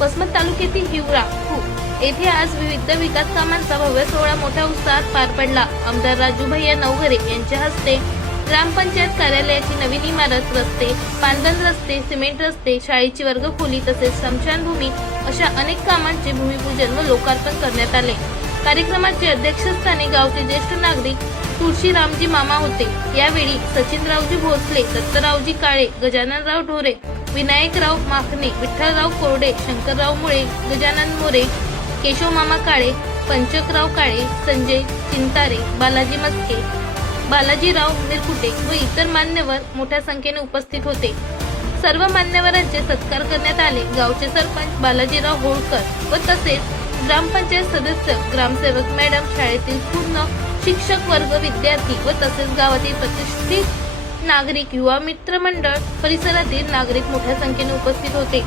वसमत तालुक्यातील हिवरा येथे आज विविध विकास कामांचा भव्य सोहळा मोठ्या उत्साहात पार पडला। आमदार राजू भैया नवघरे यांच्या हस्ते ग्रामपंचायत कार्यालयाची नवीन इमारत, रस्ते, पांदन रस्ते, सिमेंट रस्ते, शाळेची वर्गखोली तसेच स्मशानभूमी अशा अनेक कामांचे भूमिपूजन व लोकार्पण करण्यात आले। कार्यक्रमाचे अध्यक्षस्थानी गावचे ज्येष्ठ नागरिक तुळशीरामजी मामा होते। यावेळी सचिनरावजी भोसले, दत्तरावजी काळे, गजाननराव ढोरे, विनायकराव माखणे, विठ्ठलराव कोरडे, शंकरराव मुळे, गजानन मोरे, केशव मामा काळे, पंचकराव काळे, संजय चिंतारे, बालाजी मस्के, बालाजीराव मिरकुटे व इतर मान्यवर मोठ्या संख्येने उपस्थित होते। सर्व मान्यवरांचे सत्कार करण्यात आले। गावचे सरपंच बालाजीराव होळकर व तसेच ग्रामपंचायत सदस्य, ग्रामसेवक मॅडम, शाळेतील पूर्ण शिक्षक वर्ग, विद्यार्थी व तसेच गावातील प्रतिष्ठित नागरिक, युवा मित्र मंडळ, परिसरातील नागरिक मोठ्या संख्येने उपस्थित होते।